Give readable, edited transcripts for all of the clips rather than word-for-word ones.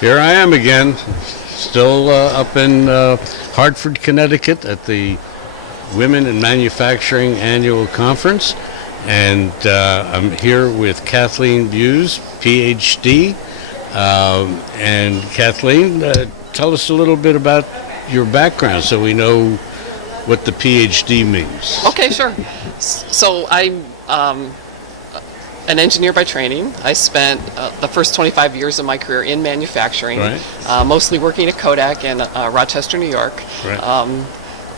Here I am again, still up in Hartford, Connecticut at the Women in Manufacturing Annual Conference. And I'm here with Kathleen Buse, PhD. And Kathleen, tell us a little bit about your background so we know what the PhD means. Okay, sure. So I'm an engineer by training. I spent the first 25 years of my career in manufacturing, right. Mostly working at Kodak in Rochester, New York, Right.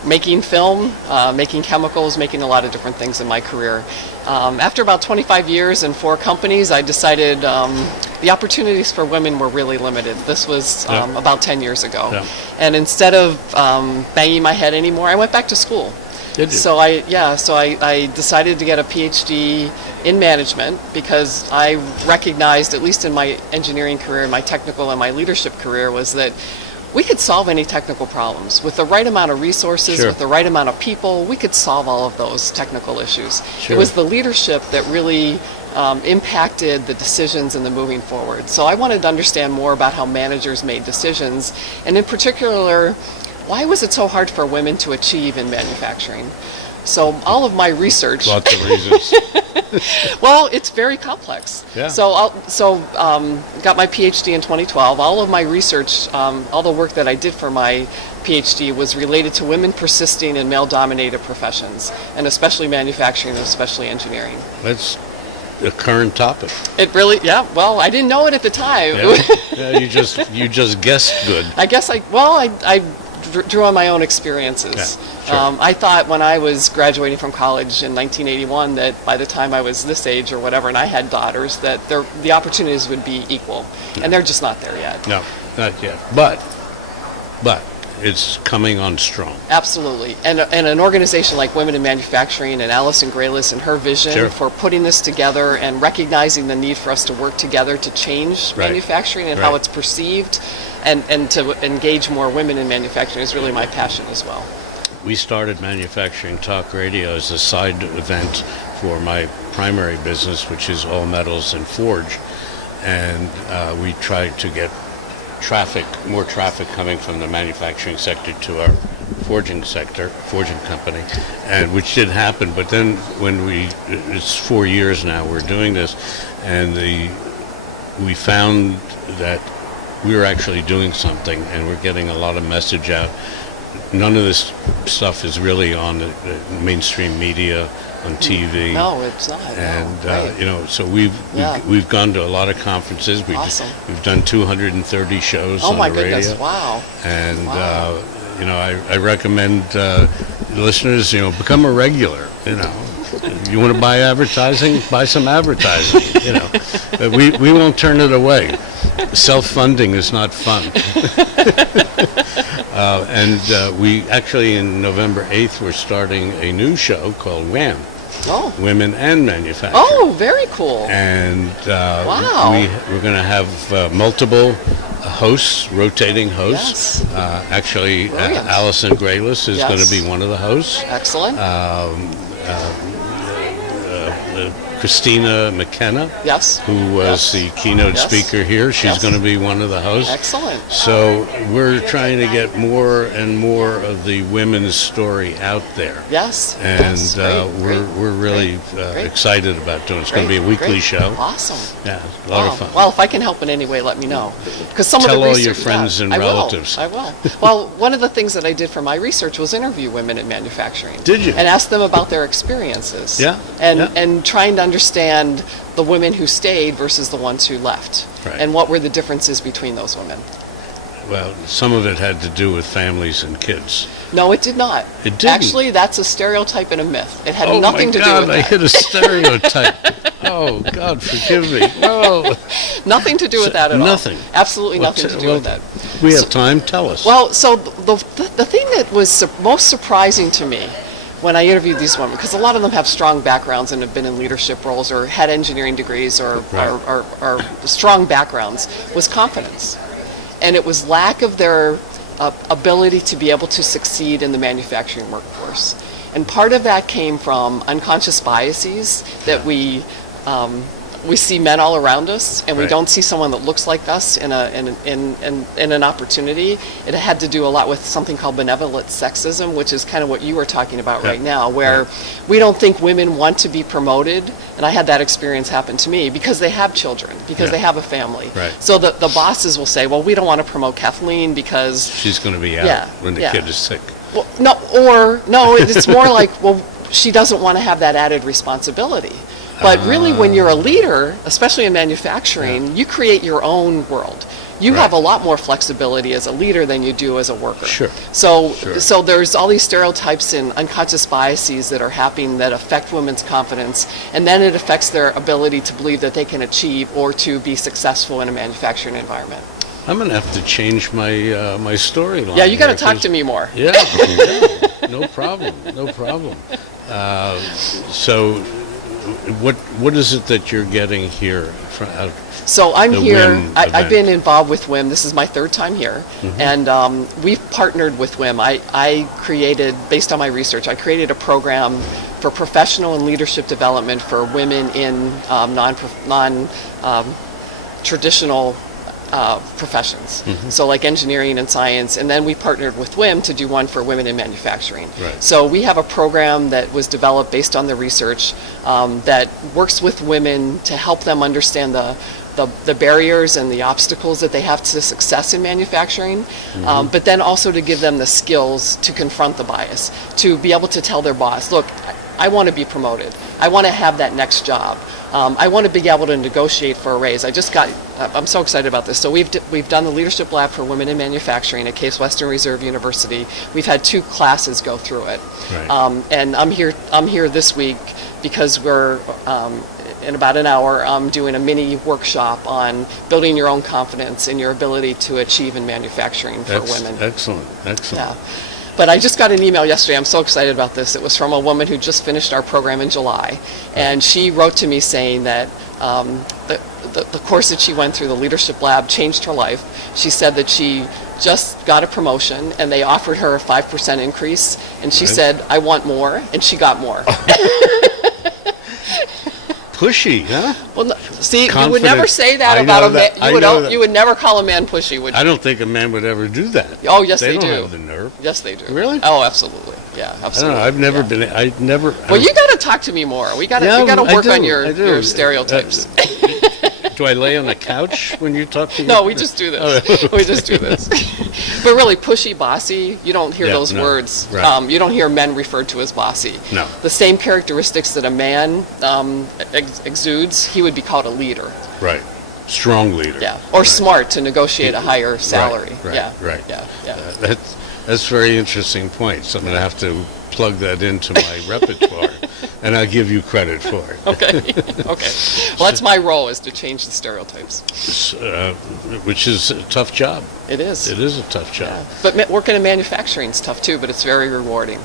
Making film, making chemicals, making a lot of different things in my career. After about 25 years and 4 companies, I decided the opportunities for women were really limited. This was about 10 years ago. Yeah. And instead of banging my head anymore, I went back to school. Did you? So I decided to get a PhD in management because I recognized, at least in my engineering career, my technical and my leadership career, was that we could solve any technical problems. With the right amount of resources, Sure. with the right amount of people, we could solve all of those technical issues. Sure. It was the leadership that really impacted the decisions and the moving forward. So I wanted to understand more about how managers made decisions, and in particular, why was it so hard for women to achieve in manufacturing? So all of my research... Lots of reasons. Well, it's very complex. Yeah. So got my PhD in 2012. All of my research, all the work that I did for my PhD was related to women persisting in male-dominated professions, and especially manufacturing and especially engineering. That's a current topic. It really, yeah. Well, I didn't know it at the time. Yeah. Yeah, you just guessed good. I guess I drew on my own experiences. Yeah, sure. I thought when I was graduating from college in 1981 that by the time I was this age or whatever, and I had daughters, that the opportunities would be equal, and they're just not there yet. No, not yet. But it's coming on strong. Absolutely. And an organization like Women in Manufacturing and Alison Graylis and her vision Sure. for putting this together and recognizing the need for us to work together to change Right. manufacturing and Right. how it's perceived, and to engage more women in manufacturing is really my passion as well. We started Manufacturing Talk Radio as a side event for my primary business, which is All Metals and Forge. And we tried to get more traffic coming from the manufacturing sector to our forging company, and which did happen. But then it's 4 years now we're doing this, and we found that we were actually doing something, and we're getting a lot of message out. None of this stuff is really on the mainstream media, on TV. No, it's not. And no, right. So we've gone to a lot of conferences. Awesome. We've done 230 shows Oh on my the radio. goodness! Wow. And Wow. I recommend listeners, become a regular. You want to buy advertising, buy some advertising. But we won't turn it away. Self-funding is not fun. And we actually, in November 8th, we're starting a new show called WHAM. Oh. Women and Manufacturing. Oh, very cool. And Wow. we're going to have multiple hosts, rotating hosts. Yes. Actually, Brilliant. Alison Graylis is Yes. going to be one of the hosts. Excellent. Christina McKenna, Yes. who was the keynote Yes. speaker here, she's Yes. going to be one of the hosts. Excellent. So we're trying to get more and more of the women's story out there. Yes. And yes. Great, we're really great. excited about doing it. It's going to be a weekly Great. show. Awesome. Yeah, a lot of fun. Well, if I can help in any way, let me know. Because some Tell of the all research, your friends and I relatives. I will. Well, one of the things that I did for my research was interview women in manufacturing. Did you? And ask them about their experiences. Yeah, And yeah. and trying to understand the women who stayed versus the ones who left, Right. and what were the differences between those women. Well, some of it had to do with families and kids. No, it did not. It didn't? Actually, that's a stereotype and a myth. It had Oh nothing my to God, do with I that. hit a stereotype. Oh, God, forgive me. No. Nothing to do with that at Nothing. all. Absolutely Well, nothing to do well, with that. We have time. Tell us. Well, so the thing that was most surprising to me when I interviewed these women, because a lot of them have strong backgrounds and have been in leadership roles or had engineering degrees or strong backgrounds, was confidence. And it was lack of their ability to be able to succeed in the manufacturing workforce. And part of that came from unconscious biases that we we see men all around us, and we Right. don't see someone that looks like us in an opportunity. It had to do a lot with something called benevolent sexism, which is kind of what you were talking about Yeah. right now, where Right. we don't think women want to be promoted. And I had that experience happen to me because they have children, because Yeah. they have a family. Right. So the bosses will say, well, we don't want to promote Kathleen because She's going to be out Yeah, when the yeah. kid is sick. well, no, it's more like, well, she doesn't want to have that added responsibility. But really, when you're a leader, especially in manufacturing, you create your own world. You Right. have a lot more flexibility as a leader than you do as a worker. Sure. So, Sure. so there's all these stereotypes and unconscious biases that are happening that affect women's confidence, and then it affects their ability to believe that they can achieve or to be successful in a manufacturing environment. I'm going to have to change my my storyline. Yeah, you got to here, talk to me more. Yeah, yeah, no problem, no problem. So, what is it that you're getting here from? So I'm The here, WIM I've event. been involved with WIM, this is my third time here, and we've partnered with WIM. I created, based on my research, I created a program for professional and leadership development for women in non-traditional professions, so like engineering and science, and then we partnered with WIM to do one for women in manufacturing. Right. So we have a program that was developed based on the research that works with women to help them understand the barriers and the obstacles that they have to success in manufacturing, but then also to give them the skills to confront the bias, to be able to tell their boss, look, I want to be promoted. I want to have that next job. I want to be able to negotiate for a raise. I'm so excited about this. So we've done the Leadership Lab for Women in Manufacturing at Case Western Reserve University. We've had 2 classes go through it. Right. And I'm here this week because we're, in about an hour, I'm doing a mini workshop on building your own confidence and your ability to achieve in manufacturing for women. Excellent, excellent. Yeah. But I just got an email yesterday. I'm so excited about this. It was from a woman who just finished our program in July. And she wrote to me saying that the course that she went through, the Leadership Lab, changed her life. She said that she just got a promotion and they offered her a 5% increase. And she Right. said, I want more. And she got more. Pushy, huh? Well, see, you would Confident. never say that I about know a man. that. I know that. You would never call a man pushy, would you? I don't think a man would ever do that. Oh, yes, they don't do. have the nerve. Yes, they do. Really? Oh, absolutely. Yeah, I don't absolutely. know. I've never Yeah. been. I never. Well, you got to talk to me more. We got to Yeah, I work do, on I your do. stereotypes. Do I lay on the couch when you talk to me? No, we just do this. We just do this. But really, pushy, bossy, you don't hear Yeah, those no. words. Right. You don't hear men referred to as bossy. No. The same characteristics that a man exudes, he would be called a leader. Right. Strong leader. Yeah. Or Right. smart to negotiate a higher salary. Right, Yeah. right. Yeah. Yeah. That's a very interesting point. So I'm going to have to plug that into my repertoire, and I'll give you credit for it. Okay. Okay. Well, that's my role, is to change the stereotypes. Which is a tough job. It is. It is a tough job. Yeah. But working in manufacturing is tough too, but it's very rewarding.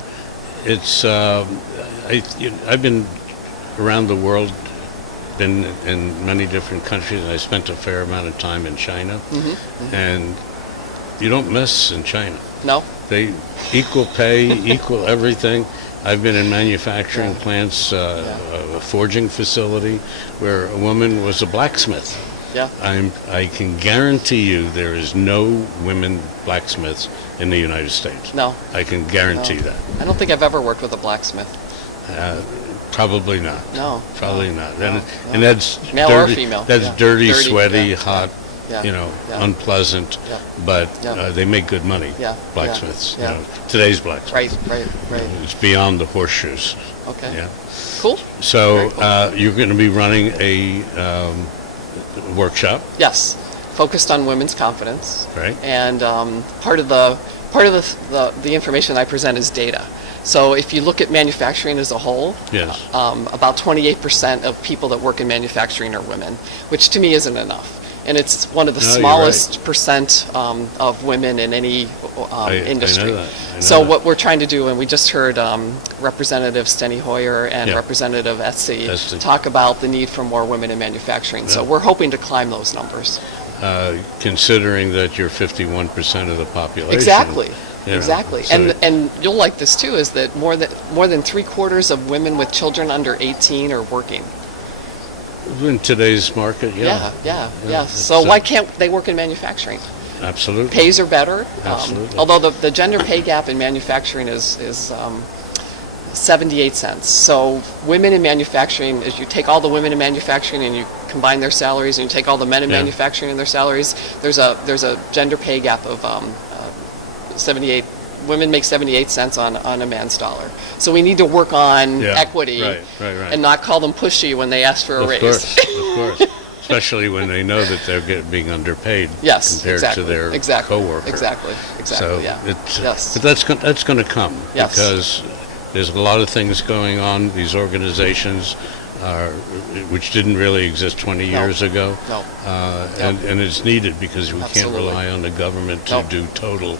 It's I've been around the world, been in many different countries, and I spent a fair amount of time in China. And you don't mess in China. No? They equal pay, equal everything. I've been in manufacturing plants, a forging facility where a woman was a blacksmith. Yeah. I can guarantee you there is no women blacksmiths in the United States. No. I can guarantee No. that. I don't think I've ever worked with a blacksmith. Probably not. No. Probably No. not. No. And that's Male dirty, or female. That's Yeah. dirty, sweaty, yeah, hot, yeah, you know, yeah. unpleasant, Yeah. but Yeah. they make good money. Yeah. Blacksmiths. Yeah. You know, today's blacksmiths. Right. It's beyond the horseshoes. Okay. Yeah. Cool. So Very cool. you're going to be running a workshop, Yes. Focused on women's confidence. right? And part of the information I present is data. So if you look at manufacturing as a whole, Yes. about 28% of people that work in manufacturing are women, which to me isn't enough. And it's one of the No, you're smallest percent of women in any I industry. know that. I know So that. what we're trying to do, and we just heard Representative Steny Hoyer and Yeah. Representative Etsy Etsy. talk about the need for more women in manufacturing. So Yeah. we're hoping to climb those numbers. Considering that you're 51% of the population. Exactly. you know, Exactly. so And you'll like this too, is that more than 3/4 of women with children under 18 are working. In today's market, yeah. Yeah. So why can't they work in manufacturing? Absolutely. Pays are better. Absolutely. Although the gender pay gap in manufacturing is 78 cents. So women in manufacturing, as you take all the women in manufacturing and you combine their salaries, and you take all the men in manufacturing and their salaries, there's a gender pay gap of 78. Women make 78 cents on a man's dollar. So we need to work on equity and not call them pushy when they ask for a raise. Of course. Especially when they know that they're being underpaid compared to their coworker. Exactly. So Yeah. but that's going to come because there's a lot of things going on. These organizations which didn't really exist 20 years ago, and it's needed because we can't rely on the government to do total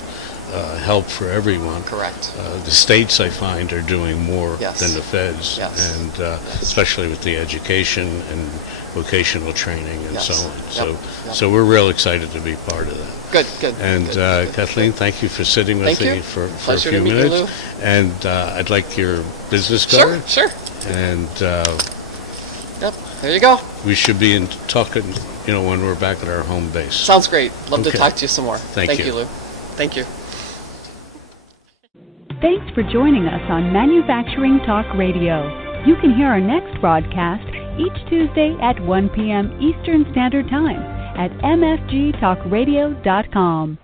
help for everyone. Correct. The states, I find, are doing more than the feds, and especially with the education and vocational training and so on. So we're real excited to be part of that. Good. And Kathleen, thank you for sitting with me for a few minutes. And I'd like your business card. Sure. And there you go. we should be talking, when we're back at our home base. Sounds great. Love to talk to you some more. Thank you, Lou. Thank you. Thanks for joining us on Manufacturing Talk Radio. You can hear our next broadcast each Tuesday at 1 p.m. Eastern Standard Time at mfgtalkradio.com.